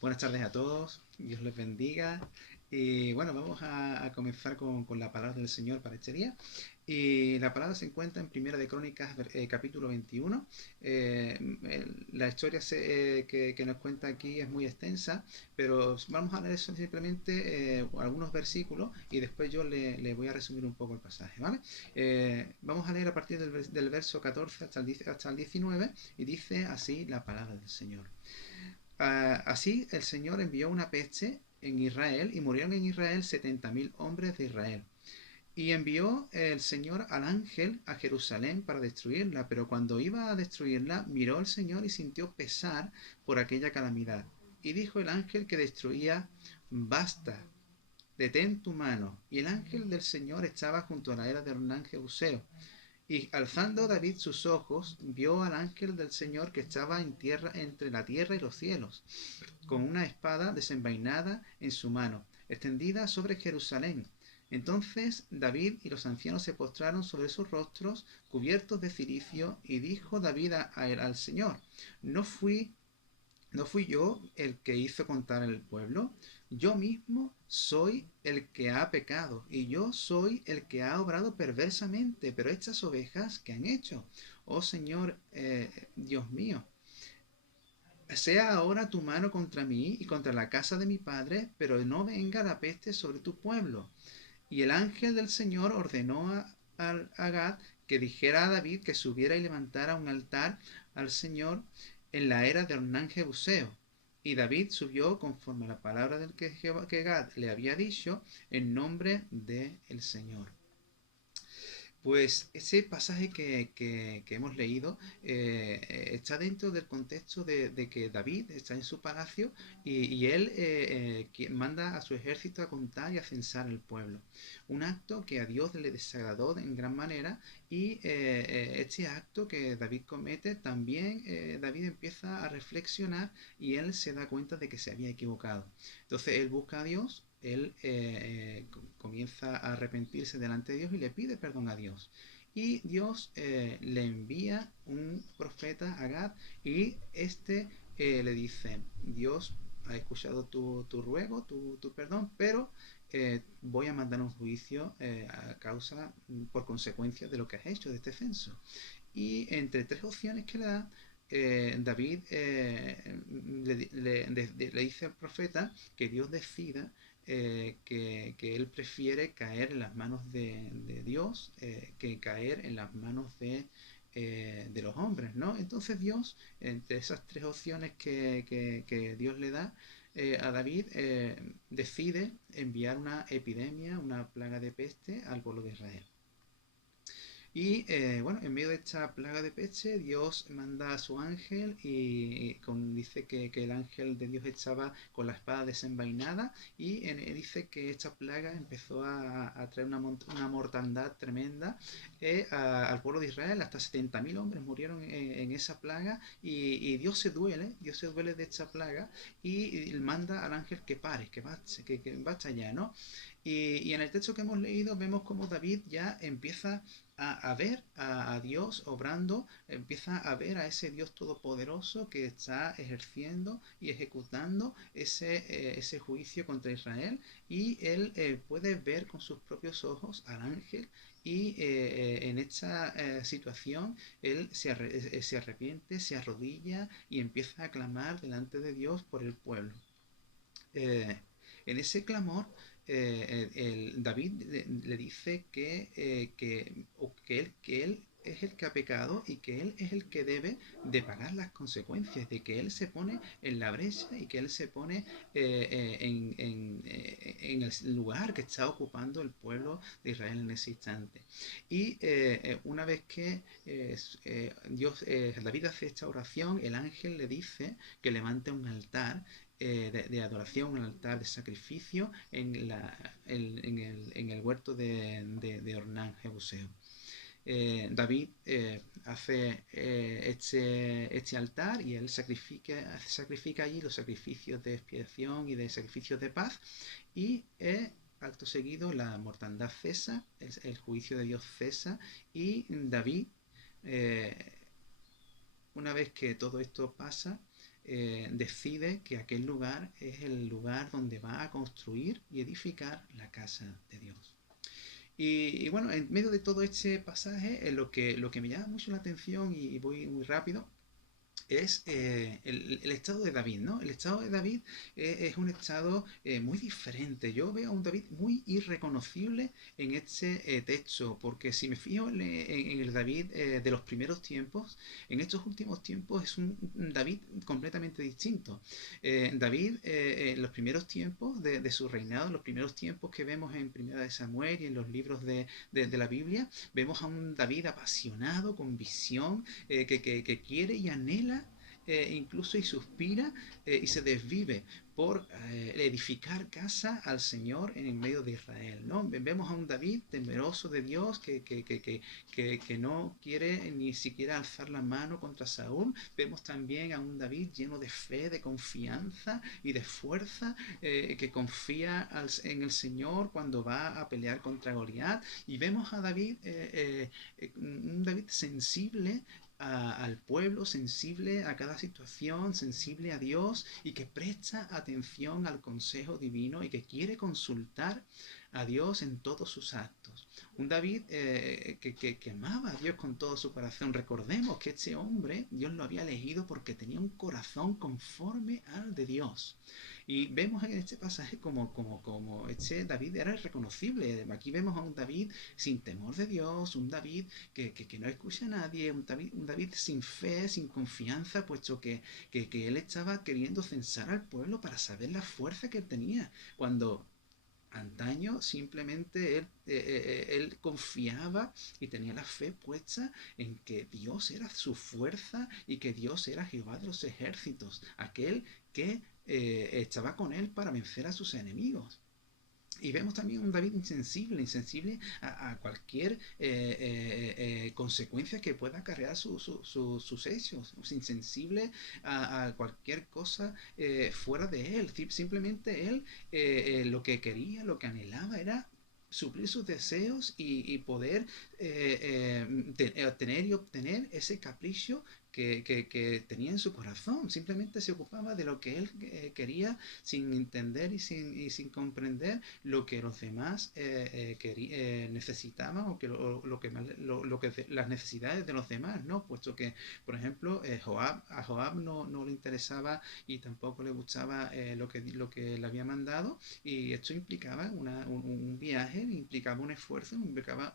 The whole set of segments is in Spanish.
Buenas tardes a todos, Dios les bendiga. Y bueno, vamos a comenzar con la palabra del Señor para este día. Y la palabra se encuentra en Primera de Crónicas, capítulo 21. La historia que nos cuenta aquí es muy extensa, pero vamos a leer simplemente algunos versículos y después yo le voy a resumir un poco el pasaje, ¿vale? Vamos a leer a partir del verso 14 hasta el 19 y dice así la palabra del Señor. Así el Señor envió una peste en Israel y murieron en Israel 70.000 hombres de Israel. Y envió el Señor al ángel a Jerusalén para destruirla, pero cuando iba a destruirla, miró el Señor y sintió pesar por aquella calamidad. Y dijo el ángel que destruía: Basta, detén tu mano. Y el ángel del Señor estaba junto a la era de Ornán Jebuseo. Y alzando David sus ojos, vio al ángel del Señor que estaba en tierra, entre la tierra y los cielos, con una espada desenvainada en su mano, extendida sobre Jerusalén. Entonces David y los ancianos se postraron sobre sus rostros, cubiertos de cilicio, y dijo David al Señor: ¿No fui ¿No fui yo el que hizo contar el pueblo? Yo mismo soy el que ha pecado, y yo soy el que ha obrado perversamente. Pero estas ovejas, ¿qué han hecho? Oh Señor, Dios mío, sea ahora tu mano contra mí y contra la casa de mi padre, pero no venga la peste sobre tu pueblo. Y el ángel del Señor ordenó a Gad que dijera a David que subiera y levantara un altar al Señor en la era de Ornán Jebuseo. Y David subió conforme a la palabra del que Gad le había dicho, en nombre del Señor. Pues ese pasaje que hemos leído está dentro del contexto de que David está en su palacio y él manda a su ejército a contar y a censar el pueblo. Un acto que a Dios le desagradó en gran manera y este acto que David comete también David empieza a reflexionar y él se da cuenta de que se había equivocado. Entonces él busca a Dios, él comienza a arrepentirse delante de Dios y le pide perdón a Dios. Y Dios le envía un profeta a Gad y este le dice: Dios ha escuchado tu ruego, tu perdón, pero voy a mandar un juicio a causa, por consecuencia de lo que has hecho, de este censo. Y entre tres opciones que le da, David le dice al profeta que Dios decida que él prefiere caer en las manos de Dios que caer en las manos de los hombres, ¿no? Entonces Dios, entre esas tres opciones que Dios le da a David, decide enviar una epidemia, una plaga de peste al pueblo de Israel. Y bueno, en medio de esta plaga de peste, Dios manda a su ángel y dice que el ángel de Dios estaba con la espada desenvainada y dice que esta plaga empezó a traer una mortandad tremenda al pueblo de Israel. Hasta 70.000 hombres murieron en esa plaga y Dios se duele de esta plaga y manda al ángel que pare, que basta ya, ¿no? Y en el texto que hemos leído vemos como David ya empieza a ver a Dios obrando, empieza a ver a ese Dios todopoderoso que está ejerciendo y ejecutando ese juicio contra Israel y él puede ver con sus propios ojos al ángel y en esta situación él se arrepiente, se arrodilla y empieza a clamar delante de Dios por el pueblo. Eh, en ese clamor, David le dice que él es el que ha pecado y que él es el que debe de pagar las consecuencias, de que él se pone en la brecha y que él se pone en el lugar que está ocupando el pueblo de Israel en ese instante. Y una vez que David hace esta oración, el ángel le dice que levante un altar de adoración, un altar de sacrificio en el huerto de Ornán, Jebuseo. David hace este altar y él sacrifica allí los sacrificios de expiación y de sacrificios de paz y acto seguido la mortandad cesa, el juicio de Dios cesa y David, eh, una vez que todo esto pasa, decide que aquel lugar es el lugar donde va a construir y edificar la casa de Dios. Y bueno, en medio de todo este pasaje, lo que me llama mucho la atención, y voy muy rápido, es el estado de David, ¿no? El estado de David es un estado muy diferente. Yo veo a un David muy irreconocible en este texto, porque si me fijo en el David de los primeros tiempos, en estos últimos tiempos es un David completamente distinto. David, en los primeros tiempos de su reinado, en los primeros tiempos que vemos en Primera de Samuel y en los libros de la Biblia, vemos a un David apasionado, con visión, que quiere y anhela, incluso y suspira, y se desvive por edificar casa al Señor en el medio de Israel, ¿no? Vemos a un David temeroso de Dios que no quiere ni siquiera alzar la mano contra Saúl. Vemos también a un David lleno de fe, de confianza y de fuerza, que confía en el Señor cuando va a pelear contra Goliat. Y vemos a David, un David sensible al pueblo, sensible a cada situación, sensible a Dios, y que presta atención al consejo divino y que quiere consultar a Dios en todos sus actos. Un David que amaba a Dios con todo su corazón. Recordemos que este hombre Dios lo había elegido porque tenía un corazón conforme al de Dios. Y vemos en este pasaje como este David era irreconocible. Aquí vemos a un David sin temor de Dios, un David que no escucha a nadie, un David sin fe, sin confianza, puesto que él estaba queriendo censar al pueblo para saber la fuerza que él tenía, cuando antaño simplemente él confiaba y tenía la fe puesta en que Dios era su fuerza y que Dios era Jehová de los ejércitos, aquel que estaba con él para vencer a sus enemigos. Y vemos también un David insensible, insensible a cualquier consecuencia que pueda acarrear sus hechos, insensible a cualquier cosa fuera de él. Simplemente él lo que quería, lo que anhelaba era suplir sus deseos y poder tener y obtener ese capricho que tenía en su corazón. Simplemente se ocupaba de lo que él quería, sin entender y sin comprender lo que los demás necesitaban, o que las necesidades de los demás, ¿no? Puesto que, por ejemplo, a Joab no le interesaba y tampoco le gustaba lo que le había mandado, y esto implicaba un viaje, implicaba un esfuerzo, implicaba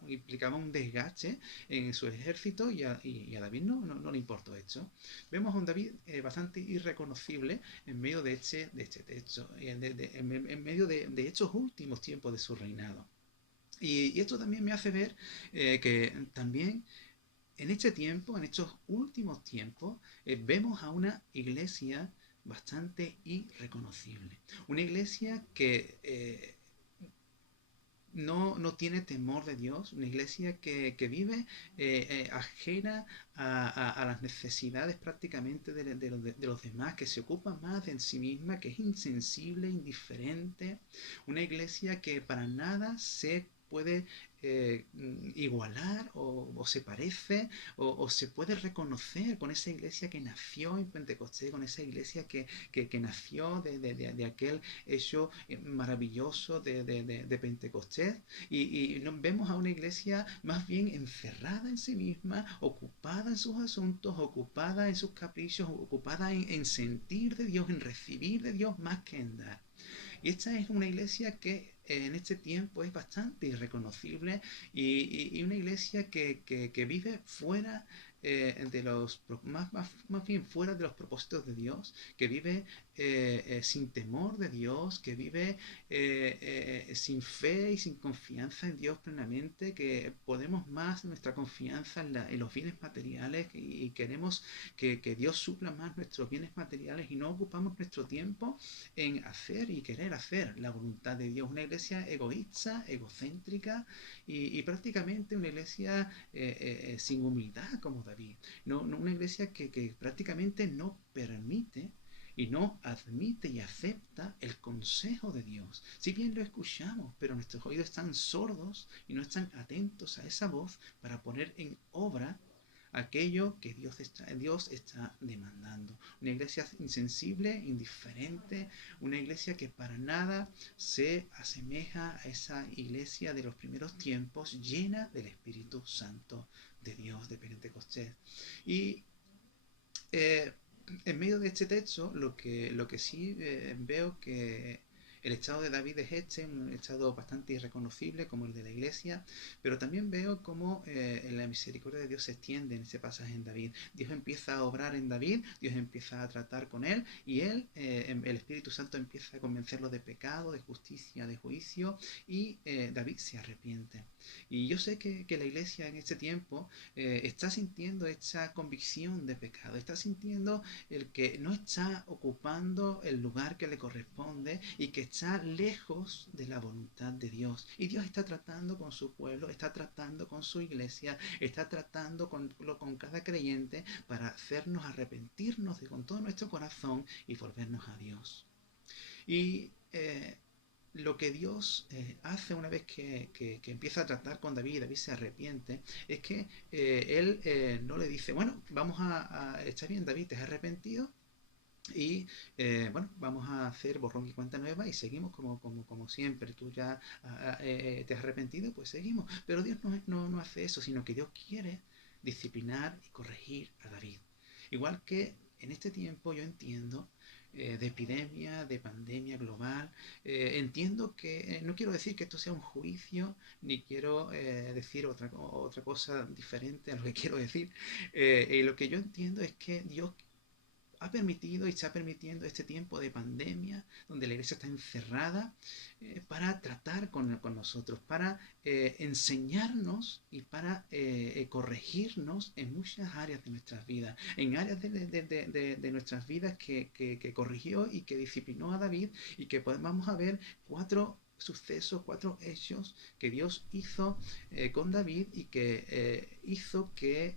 un desgaste en su ejército, y a David no le importó esto. Vemos a un David bastante irreconocible en medio de este texto, en medio de estos últimos tiempos de su reinado. Y esto también me hace ver que también en este tiempo, en estos últimos tiempos, vemos a una iglesia bastante irreconocible. Una iglesia que no tiene temor de Dios, una iglesia que vive ajena a las necesidades prácticamente de los demás, que se ocupa más de sí misma, que es insensible, indiferente, una iglesia que para nada se puede igualar o se parece o se puede reconocer con esa iglesia que nació en Pentecostés, con esa iglesia que nació de aquel hecho maravilloso de Pentecostés, y vemos a una iglesia más bien encerrada en sí misma, ocupada en sus asuntos, ocupada en sus caprichos, ocupada en sentir de Dios, en recibir de Dios más que en dar. Y esta es una iglesia que en este tiempo es bastante irreconocible, y una iglesia que vive fuera de más bien fuera de los propósitos de Dios, que vive sin temor de Dios, que vive sin fe y sin confianza en Dios plenamente, que ponemos más nuestra confianza en los bienes materiales, y queremos que Dios supla más nuestros bienes materiales, y no ocupamos nuestro tiempo en hacer y querer hacer la voluntad de Dios. Una iglesia egoísta, egocéntrica, y prácticamente una iglesia sin humildad como David. No una iglesia que prácticamente no permite y no admite y acepta el consejo de Dios. Si bien lo escuchamos, pero nuestros oídos están sordos y no están atentos a esa voz para poner en obra aquello que Dios está demandando. Una iglesia insensible, indiferente, una iglesia que para nada se asemeja a esa iglesia de los primeros tiempos, llena del Espíritu Santo de Dios, de Pentecostés. Y eh, en medio de este texto, lo que sí veo que el estado de David es un estado bastante irreconocible como el de la iglesia, pero también veo cómo la misericordia de Dios se extiende en ese pasaje en David. Dios empieza a obrar en David, Dios empieza a tratar con él y el Espíritu Santo empieza a convencerlo de pecado, de justicia, de juicio y David se arrepiente. Y yo sé que la iglesia en este tiempo está sintiendo esa convicción de pecado, está sintiendo el que no está ocupando el lugar que le corresponde y que está lejos de la voluntad de Dios. Y Dios está tratando con su pueblo, está tratando con su iglesia, está tratando con cada creyente para hacernos arrepentirnos con todo nuestro corazón y volvernos a Dios. Y lo que Dios hace una vez que empieza a tratar con David y David se arrepiente, es que él no le dice, bueno, está bien David, te has arrepentido, y bueno, vamos a hacer borrón y cuenta nueva y seguimos como siempre. Tú ya te has arrepentido, pues seguimos. Pero Dios no hace eso, sino que Dios quiere disciplinar y corregir a David. Igual que en este tiempo yo entiendo de epidemia, de pandemia global, entiendo que, no quiero decir que esto sea un juicio, ni quiero decir otra cosa diferente a lo que quiero decir. Lo que yo entiendo es que Dios ha permitido y está permitiendo este tiempo de pandemia donde la iglesia está encerrada para tratar con nosotros, para enseñarnos y para corregirnos en muchas áreas de nuestras vidas, en áreas de nuestras vidas que corrigió y que disciplinó a David y que vamos a ver 4 sucesos, 4 hechos que Dios hizo con David y que hizo que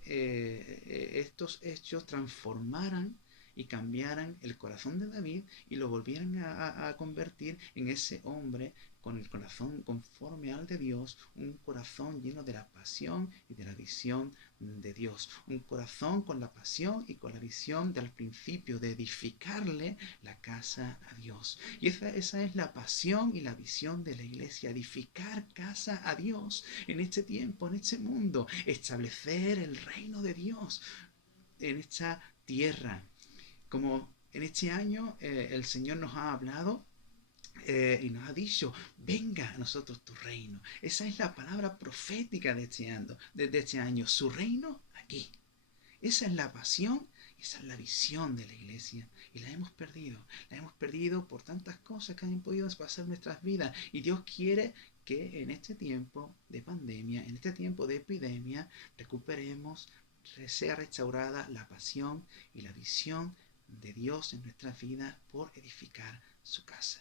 estos hechos transformaran y cambiaran el corazón de David y lo volvieran a convertir en ese hombre con el corazón conforme al de Dios, un corazón lleno de la pasión y de la visión de Dios, un corazón con la pasión y con la visión del principio de edificarle la casa a Dios. Y esa es la pasión y la visión de la iglesia, edificar casa a Dios en este tiempo, en este mundo, establecer el reino de Dios en esta tierra. Como en este año el Señor nos ha hablado y nos ha dicho, venga a nosotros tu reino. Esa es la palabra profética de este año, su reino aquí. Esa es la pasión, esa es la visión de la iglesia. Y la hemos perdido. La hemos perdido por tantas cosas que han podido pasar en nuestras vidas. Y Dios quiere que en este tiempo de pandemia, en este tiempo de epidemia, recuperemos, sea restaurada la pasión y la visión de Dios en nuestras vidas por edificar su casa.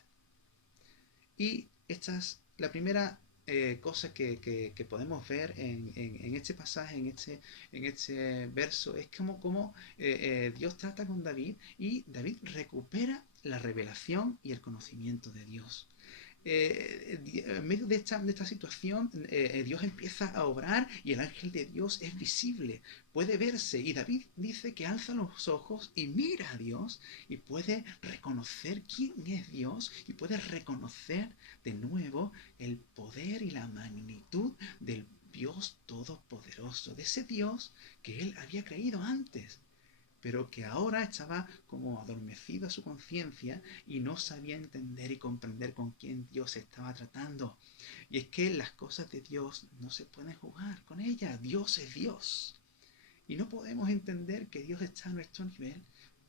Y esta es la primera cosa que podemos ver en este pasaje, en este verso, es como Dios trata con David y David recupera la revelación y el conocimiento de Dios. En medio de esta situación, Dios empieza a obrar y el ángel de Dios es visible, puede verse. Y David dice que alza los ojos y mira a Dios y puede reconocer quién es Dios y puede reconocer de nuevo el poder y la magnitud del Dios Todopoderoso, de ese Dios que él había creído antes, pero que ahora estaba como adormecida su conciencia y no sabía entender y comprender con quién Dios estaba tratando. Y es que las cosas de Dios no se pueden jugar con ellas. Dios es Dios. Y no podemos entender que Dios está a nuestro nivel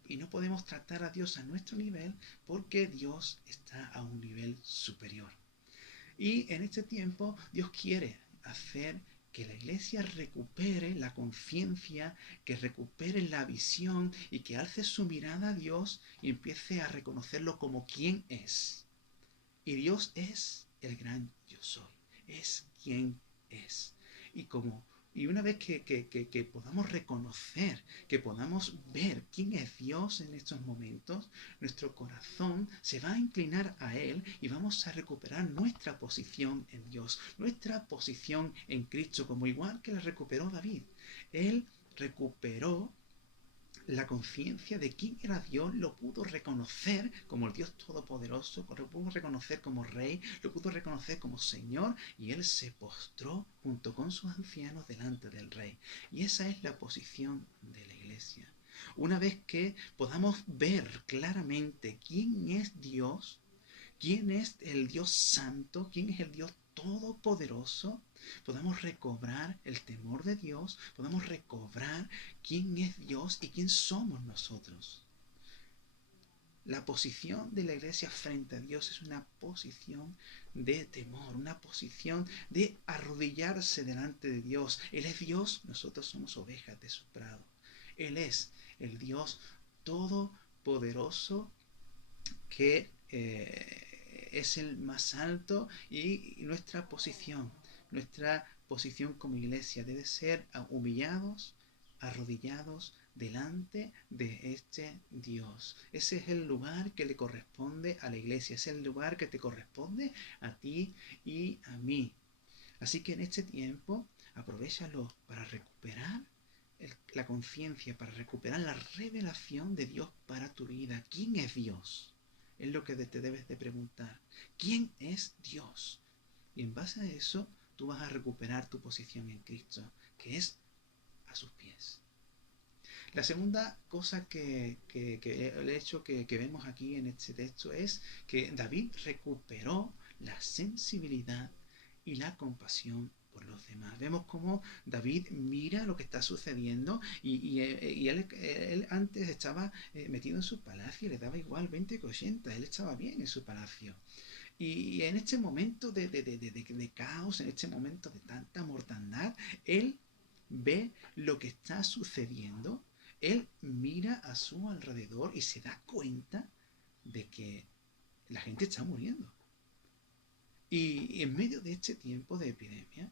y no podemos tratar a Dios a nuestro nivel porque Dios está a un nivel superior. Y en este tiempo Dios quiere hacer que la iglesia recupere la conciencia, que recupere la visión y que alce su mirada a Dios y empiece a reconocerlo como quien es. Y Dios es el gran yo soy, es quien es. Y como y una vez que podamos reconocer, que podamos ver quién es Dios en estos momentos, nuestro corazón se va a inclinar a Él y vamos a recuperar nuestra posición en Dios, nuestra posición en Cristo, como igual que la recuperó David. Él recuperó la conciencia de quién era Dios, lo pudo reconocer como el Dios Todopoderoso, lo pudo reconocer como Rey, lo pudo reconocer como Señor, y él se postró junto con sus ancianos delante del Rey. Y esa es la posición de la Iglesia. Una vez que podamos ver claramente quién es Dios, quién es el Dios Santo, quién es el Dios Todopoderoso, podamos recobrar el temor de Dios, podamos recobrar quién es Dios y quién somos nosotros. La posición de la iglesia frente a Dios es una posición de temor, una posición de arrodillarse delante de Dios. Él es Dios, nosotros somos ovejas de su prado. Él es el Dios todopoderoso que es el más alto, y nuestra posición como iglesia debe ser humillados, arrodillados delante de este Dios. Ese es el lugar que le corresponde a la iglesia, es el lugar que te corresponde a ti y a mí. Así que en este tiempo, aprovéchalo para recuperar la conciencia, para recuperar la revelación de Dios para tu vida. ¿Quién es Dios? Es lo que te debes de preguntar. ¿Quién es Dios? Y en base a eso, tú vas a recuperar tu posición en Cristo, que es a sus pies. La segunda cosa el hecho que vemos aquí en este texto es que David recuperó la sensibilidad y la compasión por los demás. Vemos cómo David mira lo que está sucediendo, y él antes estaba metido en su palacio y le daba igual 20 que 80, él estaba bien en su palacio. Y en este momento de caos, en este momento de tanta mortandad, él ve lo que está sucediendo, él mira a su alrededor y se da cuenta de que la gente está muriendo. Y en medio de este tiempo de epidemia,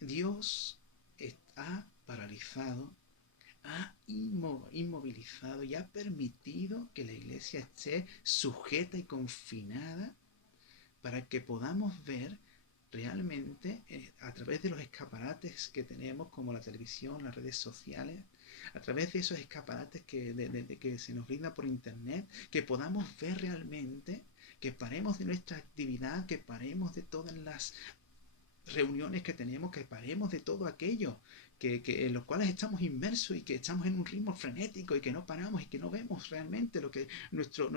Dios ha paralizado, ha inmovilizado y ha permitido que la iglesia esté sujeta y confinada para que podamos ver realmente a través de los escaparates que tenemos, como la televisión, las redes sociales, a través de esos escaparates que se nos brinda por internet, que podamos ver realmente, que paremos de nuestra actividad, que paremos de todas las reuniones que tenemos, que paremos de todo aquello en los cuales estamos inmersos y que estamos en un ritmo frenético y que no paramos y que no vemos realmente lo que nuestro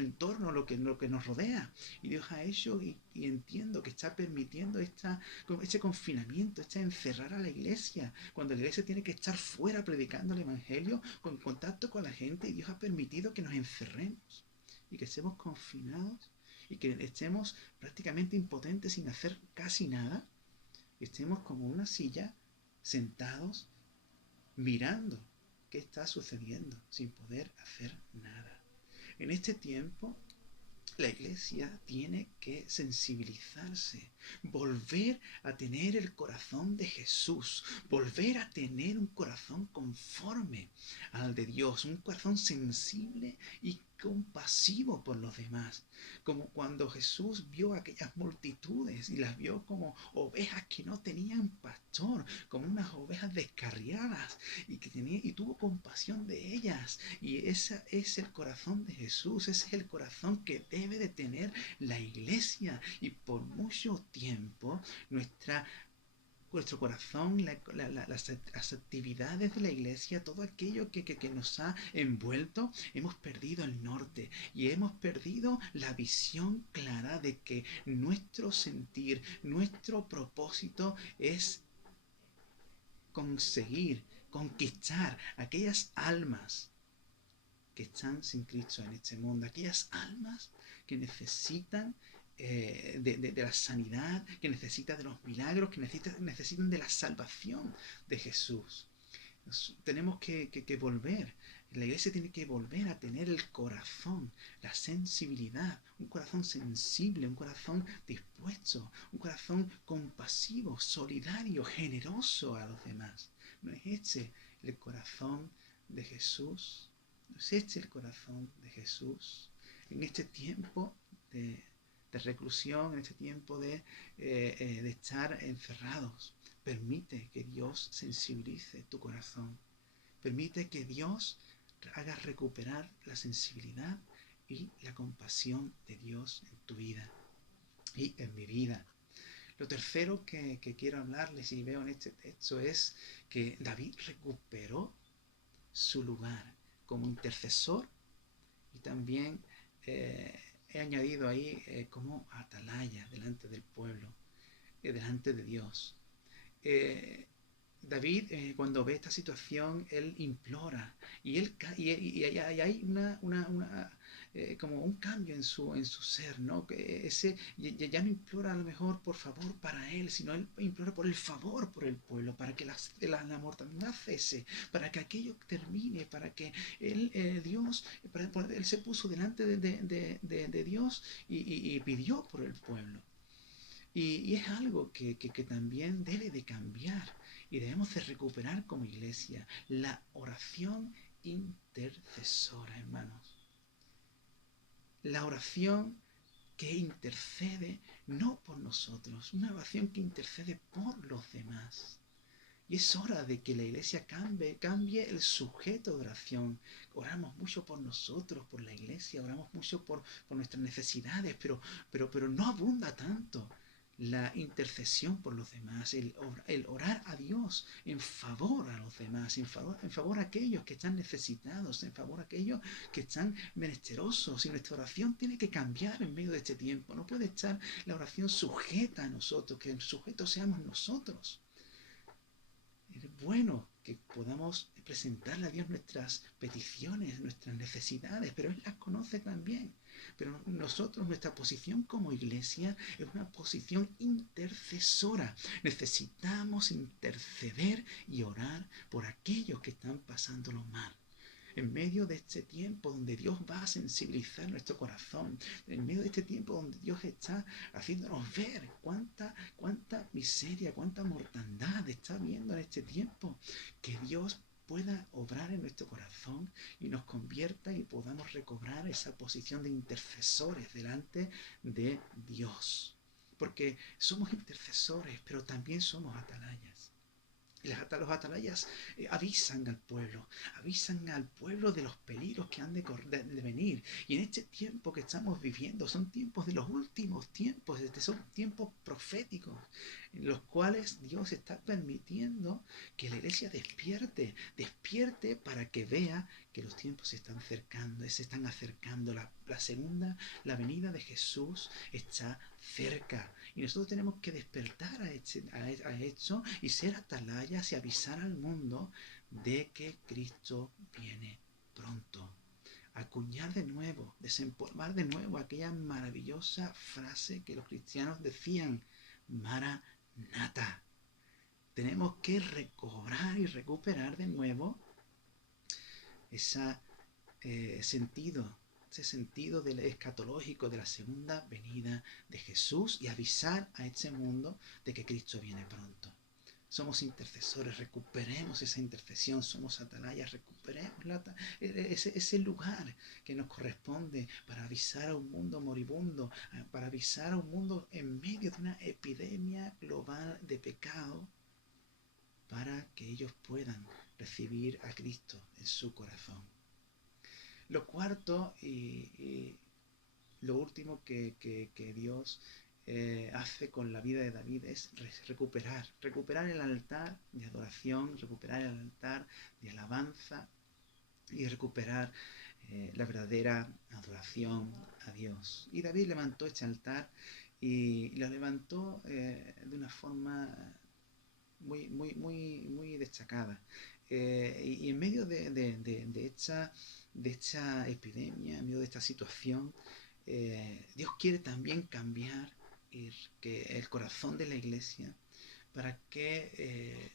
entorno, lo que nos rodea. Y Dios ha hecho, y entiendo que está permitiendo este confinamiento, encerrar a la iglesia, cuando la iglesia tiene que estar fuera predicando el evangelio, con contacto con la gente, y Dios ha permitido que nos encerremos y que estemos confinados y que estemos prácticamente impotentes sin hacer casi nada, y estemos como una silla sentados mirando qué está sucediendo sin poder hacer nada. En este tiempo la iglesia tiene que sensibilizarse, volver a tener el corazón de Jesús, volver a tener un corazón conforme al de Dios, un corazón sensible y compasivo por los demás, como cuando Jesús vio aquellas multitudes y las vio como ovejas que no tenían pastor, como unas ovejas descarriadas, y tuvo compasión de ellas. Y ese es el corazón de Jesús, ese es el corazón que debe de tener la iglesia. Y por mucho tiempo nuestro corazón, las actividades de la iglesia, todo aquello que nos ha envuelto, hemos perdido el norte y hemos perdido la visión clara de que nuestro sentir, nuestro propósito es conseguir, conquistar aquellas almas que están sin Cristo en este mundo, aquellas almas que necesitan de la sanidad, que necesitan de los milagros, que necesitan de la salvación de Jesús. Tenemos que volver, la iglesia tiene que volver a tener el corazón, la sensibilidad, un corazón sensible, un corazón dispuesto, un corazón compasivo, solidario, generoso a los demás. ¿No es este el corazón de Jesús? ¿No es este el corazón de Jesús? En este tiempo de reclusión, en este tiempo de estar encerrados, Permite que Dios sensibilice tu corazón. Permite que Dios haga recuperar la sensibilidad y la compasión de Dios en tu vida y en mi vida. Lo tercero que quiero hablarles y veo en este texto es que David recuperó su lugar como intercesor y también he añadido ahí como atalaya delante del pueblo, delante de Dios. Eh, David, cuando ve esta situación, él implora y, hay como un cambio en su ser, ¿no? Que ese, ya no implora a lo mejor por favor para él, sino él implora por el favor por el pueblo, para que la mortandad cese, para que aquello termine, para que él, Dios, él se puso delante de Dios y pidió por el pueblo. Y es algo que también debe de cambiar y debemos de recuperar como iglesia, la oración intercesora, hermanos. La oración que intercede no por nosotros, una oración que intercede por los demás. Y es hora de que la iglesia cambie el sujeto de oración. Oramos mucho por nosotros, por la iglesia, oramos mucho por nuestras necesidades, pero no abunda tanto la intercesión por los demás, el orar a Dios en favor a los demás, en favor a aquellos que están necesitados, en favor a aquellos que están menesterosos. Y nuestra oración tiene que cambiar en medio de este tiempo. No puede estar la oración sujeta a nosotros, que el sujeto seamos nosotros. Es bueno que podamos presentarle a Dios nuestras peticiones, nuestras necesidades, pero Él las conoce también. Pero nosotros, nuestra posición como iglesia es una posición intercesora. Necesitamos interceder y orar por aquellos que están pasándolo mal. En medio de este tiempo donde Dios va a sensibilizar nuestro corazón, en medio de este tiempo donde Dios está haciéndonos ver cuánta miseria, cuánta mortandad está viendo en este tiempo, que Dios pueda obrar en nuestro corazón y nos convierta y podamos recobrar esa posición de intercesores delante de Dios. Porque somos intercesores, pero también somos atalayas. Los atalayas avisan al pueblo de los peligros que han de venir. Y en este tiempo que estamos viviendo, son tiempos de los últimos tiempos, son tiempos proféticos, en los cuales Dios está permitiendo que la iglesia despierte para que vea que los tiempos se están acercando. La venida de Jesús está cerca. Y nosotros tenemos que despertar a esto y ser atalayas y avisar al mundo de que Cristo viene pronto. Acuñar de nuevo, desempolvar de nuevo aquella maravillosa frase que los cristianos decían, Maranata. Tenemos que recobrar y recuperar de nuevo ese sentido del escatológico de la segunda venida de Jesús y avisar a este mundo de que Cristo viene pronto. Somos intercesores, recuperemos esa intercesión, somos atalayas, recuperemos ese lugar que nos corresponde para avisar a un mundo moribundo, para avisar a un mundo en medio de una epidemia global de pecado, para que ellos puedan recibir a Cristo en su corazón. Lo cuarto y lo último que Dios hace con la vida de David es recuperar el altar de adoración, recuperar el altar de alabanza y recuperar la verdadera adoración a Dios. Y David levantó este altar y lo levantó de una forma muy destacada. Y en medio de esta epidemia, en medio de esta situación, Dios quiere también cambiar el corazón de la iglesia para que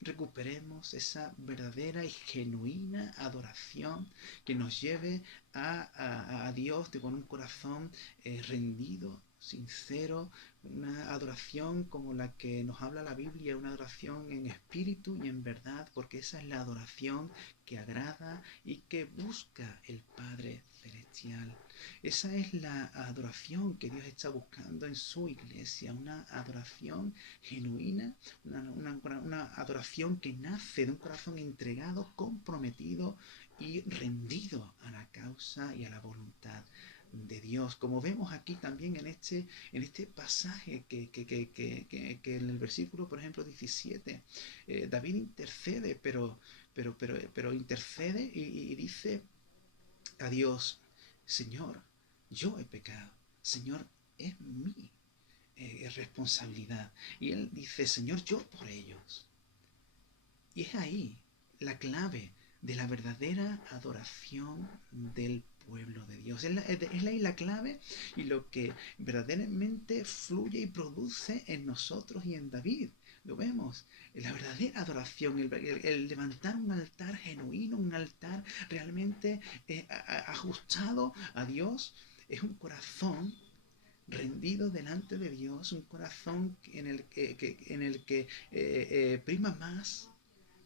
recuperemos esa verdadera y genuina adoración que nos lleve a Dios con un corazón rendido, sincero, una adoración como la que nos habla la Biblia, una adoración en espíritu y en verdad, porque esa es la adoración que agrada y que busca el Padre Celestial. celestial. Esa es la adoración que Dios está buscando en su iglesia, una adoración genuina, una adoración que nace de un corazón entregado, comprometido y rendido a la causa y a la voluntad de Dios, como vemos aquí también en este pasaje que en el versículo, por ejemplo, 17, David intercede, pero intercede y dice a Dios: Señor, yo he pecado, Señor, es mi responsabilidad. Y él dice: Señor, yo por ellos. Y es ahí la clave de la verdadera adoración del pueblo de Dios. Es ahí la clave y lo que verdaderamente fluye y produce en nosotros y en David. Lo vemos, la verdadera adoración, el levantar un altar genuino, un altar realmente ajustado a Dios, es un corazón rendido delante de Dios, un corazón en el que prima más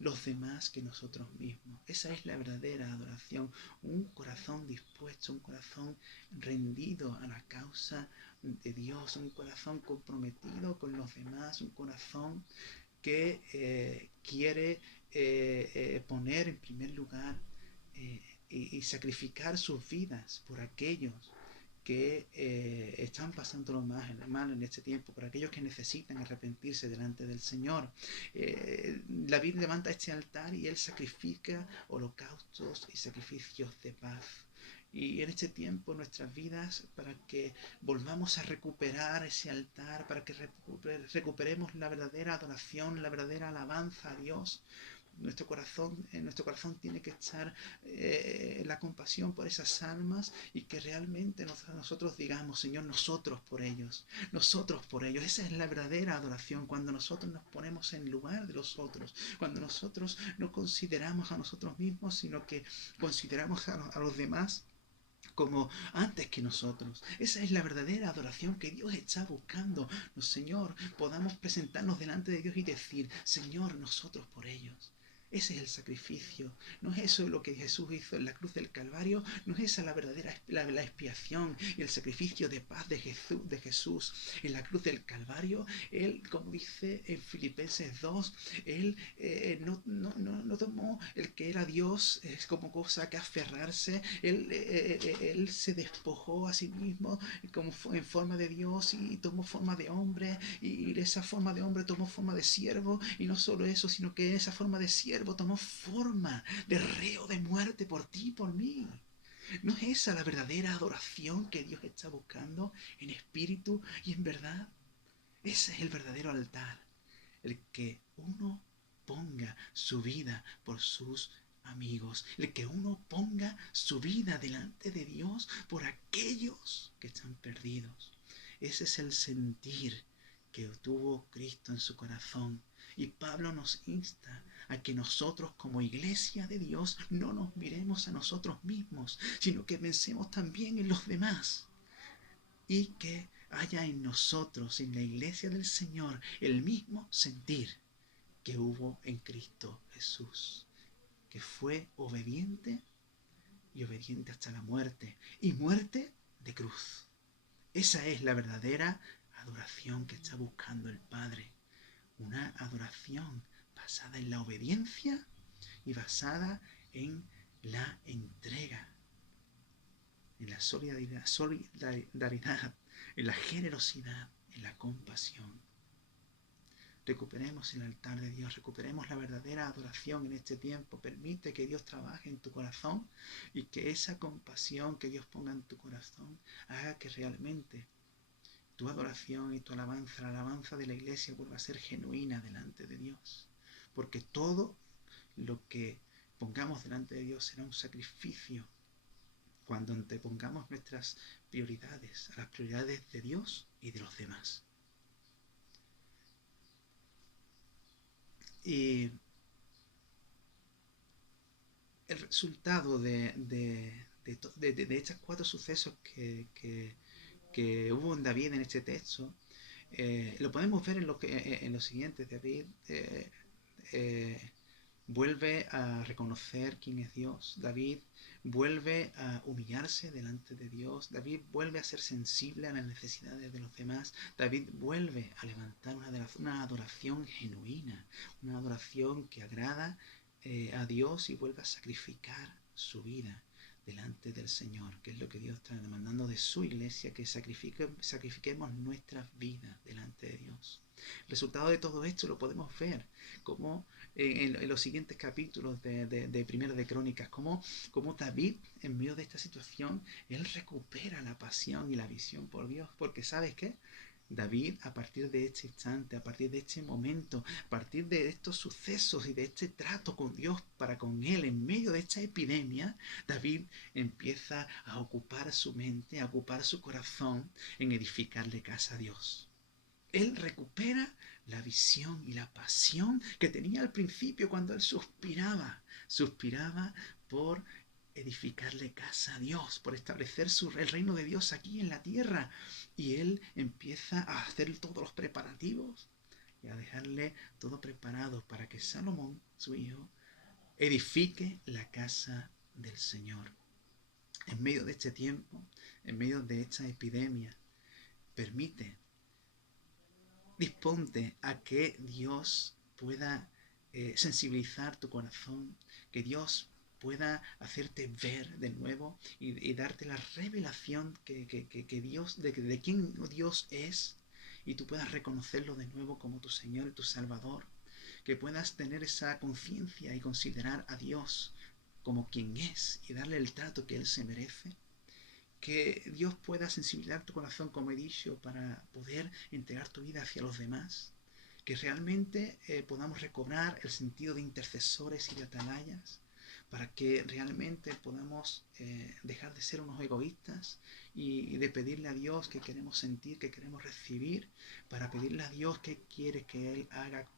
los demás que nosotros mismos. Esa es la verdadera adoración, un corazón dispuesto, un corazón rendido a la causa de Dios, un corazón comprometido con los demás, un corazón que quiere poner en primer lugar y sacrificar sus vidas por aquellos que están pasando lo más mal en este tiempo, por aquellos que necesitan arrepentirse delante del Señor. David levanta este altar y él sacrifica holocaustos y sacrificios de paz. Y en este tiempo, en nuestras vidas, para que volvamos a recuperar ese altar, para que recuperemos la verdadera adoración, la verdadera alabanza a Dios, en nuestro corazón tiene que estar la compasión por esas almas y que realmente nosotros digamos: Señor, nosotros por ellos, nosotros por ellos. Esa es la verdadera adoración, cuando nosotros nos ponemos en lugar de los otros, cuando nosotros no consideramos a nosotros mismos, sino que consideramos a los demás como antes que nosotros. Esa es la verdadera adoración que Dios está buscando. Señor, podamos presentarnos delante de Dios y decir: Señor, nosotros por ellos. Ese es el sacrificio. No es eso lo que Jesús hizo en la cruz del Calvario. No es esa la verdadera la expiación y el sacrificio de paz de Jesús en la cruz del Calvario. Él, como dice en Filipenses 2, Él no tomó el que era Dios como cosa que aferrarse. Él se despojó a sí mismo como en forma de Dios y tomó forma de hombre, y esa forma de hombre tomó forma de siervo, y no solo eso, sino que esa forma de siervo tomó forma de reo de muerte por ti y por mí. ¿No es esa la verdadera adoración que Dios está buscando en espíritu y en verdad? Ese es el verdadero altar, el que uno ponga su vida por sus amigos, el que uno ponga su vida delante de Dios por aquellos que están perdidos. Ese es el sentir que tuvo Cristo en su corazón. Y Pablo nos insta a que nosotros, como iglesia de Dios, no nos miremos a nosotros mismos, sino que pensemos también en los demás, y que haya en nosotros, en la iglesia del Señor, el mismo sentir que hubo en Cristo Jesús, que fue obediente, y obediente hasta la muerte, y muerte de cruz. Esa es la verdadera adoración que está buscando el Padre. Una adoración basada en la obediencia y basada en la entrega, en la solidaridad, en la generosidad, en la compasión. Recuperemos el altar de Dios, recuperemos la verdadera adoración en este tiempo. Permite que Dios trabaje en tu corazón y que esa compasión que Dios ponga en tu corazón haga que realmente tu adoración y tu alabanza, la alabanza de la iglesia, vuelva a ser genuina delante de Dios. Porque todo lo que pongamos delante de Dios será un sacrificio cuando antepongamos nuestras prioridades a las prioridades de Dios y de los demás. Y el resultado de estos 4 sucesos que hubo en David en este texto, lo podemos ver en lo siguiente. David vuelve a reconocer quién es Dios. David vuelve a humillarse delante de Dios. David vuelve a ser sensible a las necesidades de los demás. David vuelve a levantar una adoración genuina, una adoración que agrada a Dios, y vuelve a sacrificar su vida delante del Señor, que es lo que Dios está demandando de su iglesia, que sacrifiquemos nuestras vidas delante de Dios. El resultado de todo esto lo podemos ver como en los siguientes capítulos de Primera de Crónicas, como David, en medio de esta situación, él recupera la pasión y la visión por Dios, porque ¿sabes qué? David, a partir de este instante, a partir de este momento, a partir de estos sucesos y de este trato con Dios para con él en medio de esta epidemia, David empieza a ocupar su mente, a ocupar su corazón en edificarle casa a Dios. Él recupera la visión y la pasión que tenía al principio cuando él suspiraba por edificarle casa a Dios, por establecer el reino de Dios aquí en la tierra. Y él empieza a hacer todos los preparativos y a dejarle todo preparado para que Salomón, su hijo, edifique la casa del Señor. En medio de este tiempo, en medio de esta epidemia, disponte a que Dios pueda sensibilizar tu corazón, que Dios pueda hacerte ver de nuevo y darte la revelación que Dios, de quién Dios es, y tú puedas reconocerlo de nuevo como tu Señor y tu Salvador, que puedas tener esa conciencia y considerar a Dios como quien es y darle el trato que Él se merece. Que Dios pueda sensibilizar tu corazón, como he dicho, para poder entregar tu vida hacia los demás. Que realmente podamos recobrar el sentido de intercesores y de atalayas, para que realmente podamos dejar de ser unos egoístas y de pedirle a Dios que queremos sentir, que queremos recibir, para pedirle a Dios qué quiere que Él haga,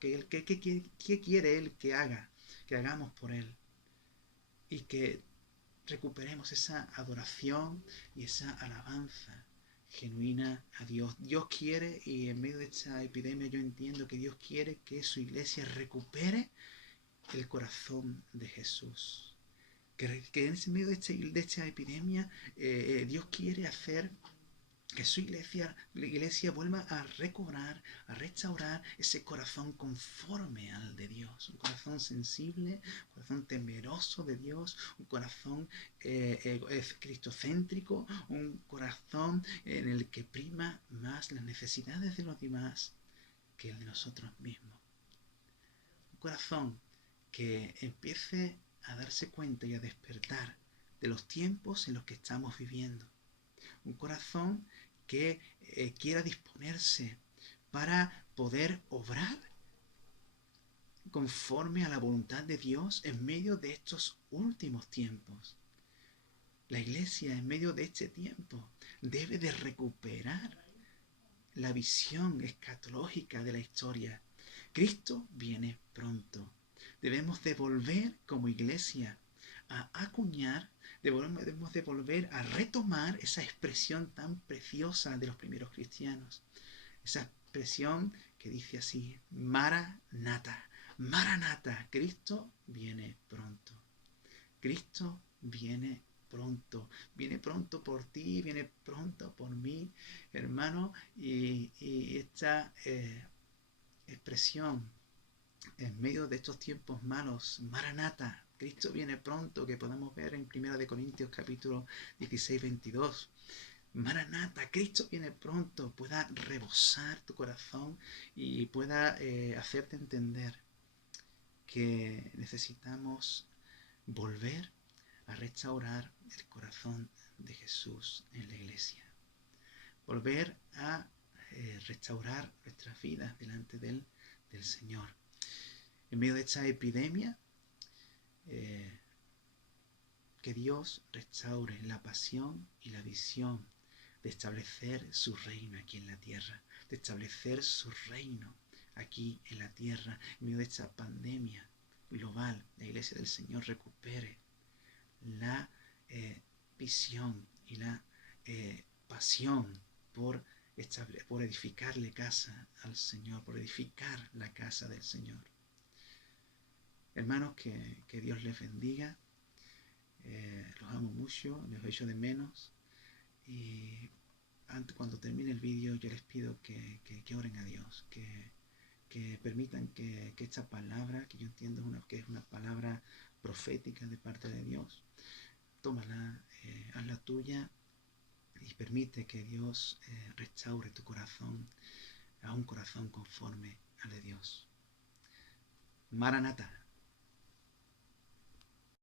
qué quiere Él que hagamos por Él, y que recuperemos esa adoración y esa alabanza genuina a Dios. Dios quiere, y en medio de esta epidemia yo entiendo que Dios quiere que su iglesia recupere el corazón de Jesús. Que en medio de esta epidemia Dios quiere hacer que su iglesia, la iglesia vuelva a recobrar, a restaurar ese corazón conforme al de Dios. Un corazón sensible, un corazón temeroso de Dios, un corazón cristocéntrico, un corazón en el que prima más las necesidades de los demás que el de nosotros mismos. Un corazón que empiece a darse cuenta y a despertar de los tiempos en los que estamos viviendo. Un corazón que quiera disponerse para poder obrar conforme a la voluntad de Dios en medio de estos últimos tiempos. La iglesia en medio de este tiempo debe de recuperar la visión escatológica de la historia. Cristo viene pronto. Debemos de volver como iglesia a acuñar, debemos de volver a retomar esa expresión tan preciosa de los primeros cristianos. Esa expresión que dice así: Maranata, Maranata, Cristo viene pronto. Cristo viene pronto por ti, viene pronto por mí, hermano, y esta expresión en medio de estos tiempos malos, Maranata, Cristo viene pronto, que podemos ver en 1 Corintios capítulo 16, 22. Maranata, Cristo viene pronto, pueda rebosar tu corazón y pueda hacerte entender que necesitamos volver a restaurar el corazón de Jesús en la iglesia. Volver a restaurar nuestras vidas delante del Señor. En medio de esta epidemia, que Dios restaure la pasión y la visión de establecer su reino aquí en la tierra, de establecer su reino aquí en la tierra. En medio de esta pandemia global, la iglesia del Señor recupere la visión y la pasión por edificarle casa al Señor, por edificar la casa del Señor. Hermanos, que Dios les bendiga. Los amo mucho, los echo de menos. Y cuando termine el vídeo, yo les pido que oren a Dios, que permitan que esta palabra, que yo entiendo que es una palabra profética de parte de Dios, tómala, hazla tuya y permite que Dios restaure tu corazón a un corazón conforme al de Dios. Maranata.